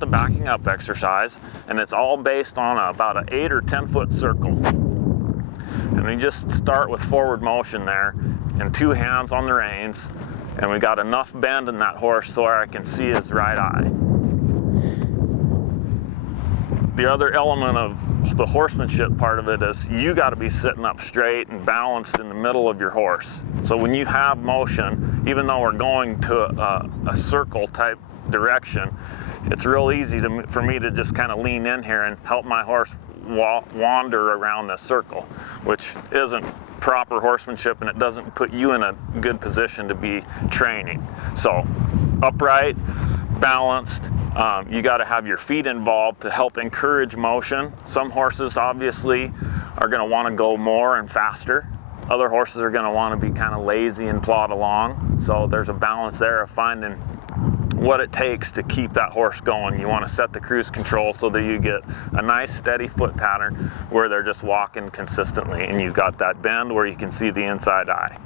the backing up exercise, and it's all based on about an 8 or 10 foot circle. And we just start with forward motion there, and 2 hands on the reins, and we got enough bend in that horse so I can see his right eye. The other element of the horsemanship part of it is you got to be sitting up straight and balanced in the middle of your horse. So when you have motion, even though we're going to a circle type direction, it's real easy for me to just kind of lean in here and help my horse wander around this circle, which isn't proper horsemanship, and it doesn't put you in a good position to be training. So upright, balanced. You got to have your feet involved to help encourage motion. Some horses obviously are going to want to go more and faster. Other horses are going to want to be kind of lazy and plod along. So there's a balance there of finding what it takes to keep that horse going. You want to set the cruise control so that you get a nice steady foot pattern where they're just walking consistently, and you've got that bend where you can see the inside eye.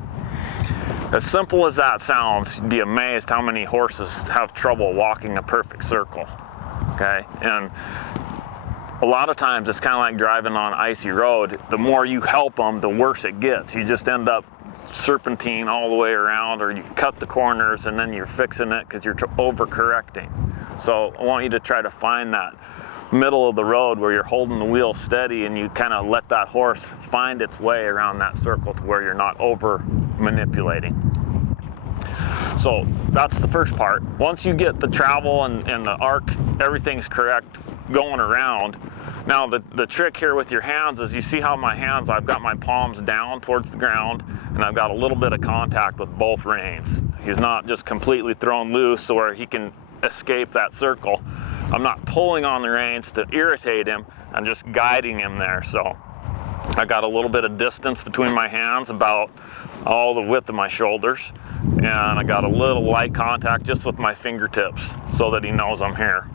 As simple as that sounds, you'd be amazed how many horses have trouble walking a perfect circle, okay? And a lot of times it's kind of like driving on an icy road. The more you help them, the worse it gets. You just end up serpentine all the way around, or you cut the corners and then you're fixing it because you're overcorrecting. So I want you to try to find that middle of the road where you're holding the wheel steady and you kind of let that horse find its way around that circle to where you're not over manipulating. So that's the first part. Once you get the travel and the arc, everything's correct going around. Now the trick here with your hands is, you see how my hands, I've got my palms down towards the ground, and I've got a little bit of contact with both reins. He's not just completely thrown loose where he can escape that circle. I'm not pulling on the reins to irritate him, I'm just guiding him there. So I got a little bit of distance between my hands, about all the width of my shoulders, and I got a little light contact just with my fingertips so that he knows I'm here.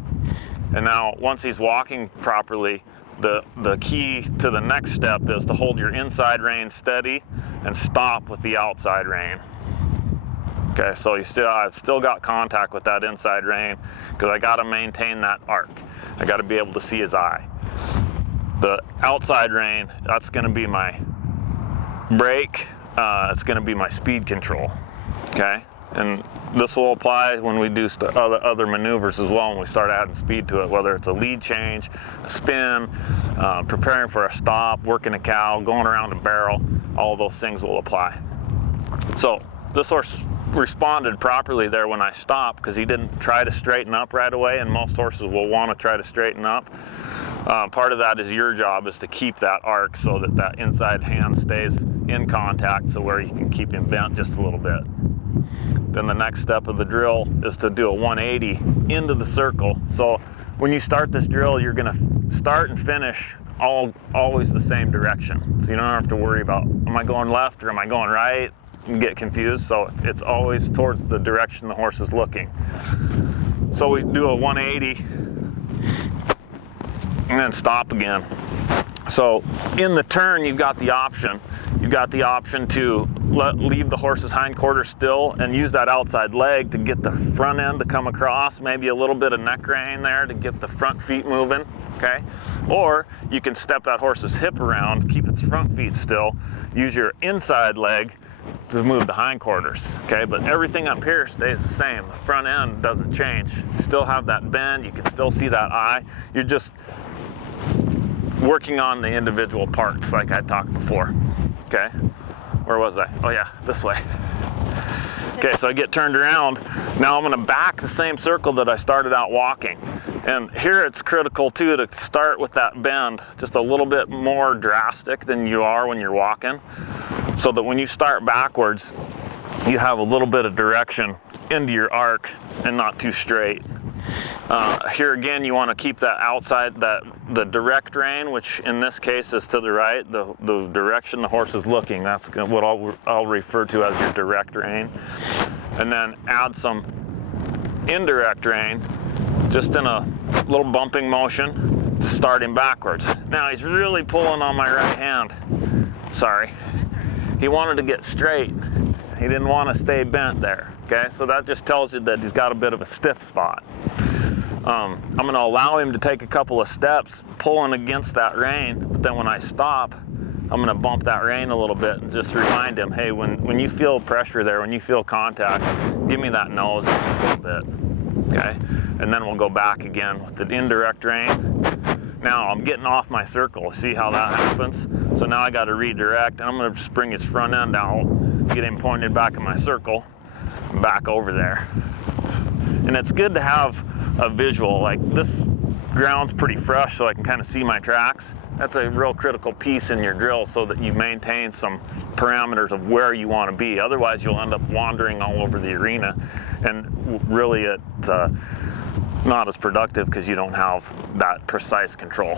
And now once he's walking properly, the key to the next step is to hold your inside rein steady and stop with the outside rein. Okay, so I've still got contact with that inside rein because I got to maintain that arc. I got to be able to see his eye. The outside rein, that's going to be my brake. It's going to be my speed control. Okay, and this will apply when we do other maneuvers as well, when we start adding speed to it, whether it's a lead change, a spin, preparing for a stop, working a cow, going around a barrel. All of those things will apply. So this horse responded properly there when I stopped, because he didn't try to straighten up right away, and most horses will want to try to straighten up. Part of that is your job, is to keep that arc so that that inside hand stays in contact, so where you can keep him bent just a little bit. Then the next step of the drill is to do a 180 into the circle. So when you start this drill, you're going to start and finish always the same direction. So you don't have to worry about, am I going left or am I going right? And get confused. So it's always towards the direction the horse is looking. So we do a 180 and then stop again. So in the turn, you've got the option. You've got the option to leave the horse's hindquarters still and use that outside leg to get the front end to come across, maybe a little bit of neck rein there to get the front feet moving, okay? Or you can step that horse's hip around, keep its front feet still, use your inside leg to move the hindquarters, okay? But everything up here stays the same. The front end doesn't change. You still have that bend, you can still see that eye. You're just working on the individual parts like I talked before, okay? Where was I? Oh yeah, this way. Okay, so I get turned around. Now I'm gonna back the same circle that I started out walking. And here it's critical too to start with that bend just a little bit more drastic than you are when you're walking, so that when you start backwards, you have a little bit of direction into your arc and not too straight. Here again, you want to keep that outside, the direct rein, which in this case is to the right, the direction the horse is looking. That's what I'll refer to as your direct rein. And then add some indirect rein, just in a little bumping motion to start him backwards. Now he's really pulling on my right hand. Sorry. He wanted to get straight. He didn't want to stay bent there. Okay, so that just tells you that he's got a bit of a stiff spot. I'm going to allow him to take a couple of steps pulling against that rein, but then when I stop, I'm going to bump that rein a little bit and just remind him, hey, when you feel pressure there, when you feel contact, give me that nose a little bit, okay? And then we'll go back again with the indirect rein. Now I'm getting off my circle. See how that happens? So now I got to redirect, and I'm going to just bring his front end out, get him pointed back in my circle, back over there. And it's good to have a visual. Like, this ground's pretty fresh, so I can kind of see my tracks. That's a real critical piece in your drill, so that you maintain some parameters of where you want to be. Otherwise, you'll end up wandering all over the arena, and really it's not as productive because you don't have that precise control.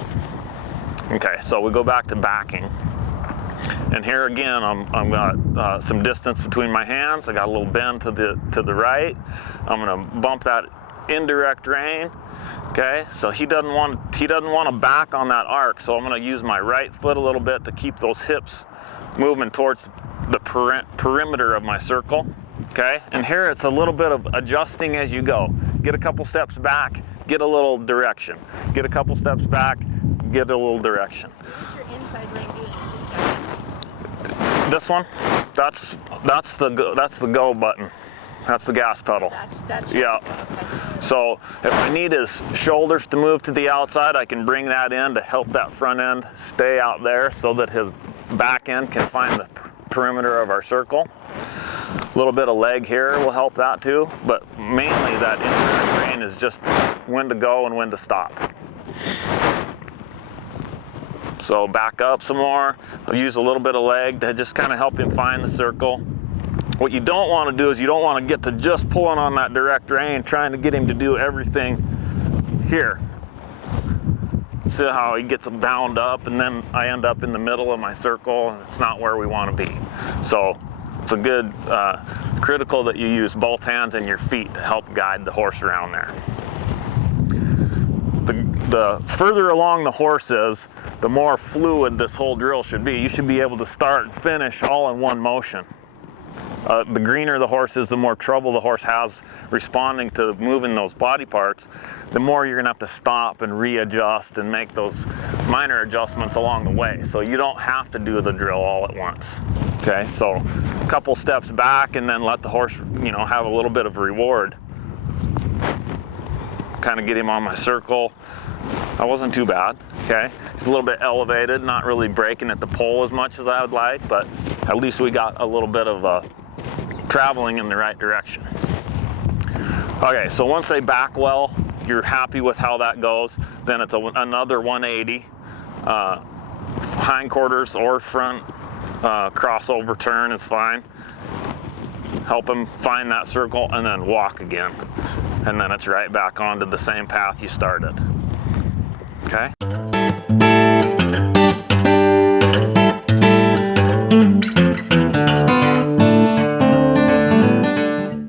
Okay, so we go back to backing. And here again, I'm got some distance between my hands. I got a little bend to the right. I'm gonna bump that indirect rein. Okay, so he doesn't want to back on that arc, so I'm gonna use my right foot a little bit to keep those hips moving towards the perimeter of my circle. Okay, and here it's a little bit of adjusting as you go. Get a couple steps back, get a little direction. Get a couple steps back, get a little direction. What's your inside rein doing? This one, that's the go button. That's the gas pedal. That's yeah. Okay. So if I need his shoulders to move to the outside, I can bring that in to help that front end stay out there so that his back end can find the perimeter of our circle. A little bit of leg here will help that too, but mainly that indirect rein is just when to go and when to stop. So back up some more. I'll use a little bit of leg to just kind of help him find the circle. What you don't want to do is you don't want to get to just pulling on that direct rein, trying to get him to do everything here. See how he gets bound up, and then I end up in the middle of my circle, and it's not where we want to be. So it's a good critical that you use both hands and your feet to help guide the horse around there. The further along the horse is, the more fluid this whole drill should be. You should be able to start and finish all in one motion. The greener the horse is, the more trouble the horse has responding to moving those body parts, the more you're gonna have to stop and readjust and make those minor adjustments along the way. So you don't have to do the drill all at once. Okay, so a couple steps back and then let the horse, have a little bit of reward. Kind of get him on my circle. That wasn't too bad, okay? He's a little bit elevated, not really breaking at the pole as much as I would like, but at least we got a little bit of traveling in the right direction. Okay, so once they back well, you're happy with how that goes, then it's another 180, hindquarters or front crossover turn is fine. Help him find that circle and then walk again. And then it's right back onto the same path you started. Okay?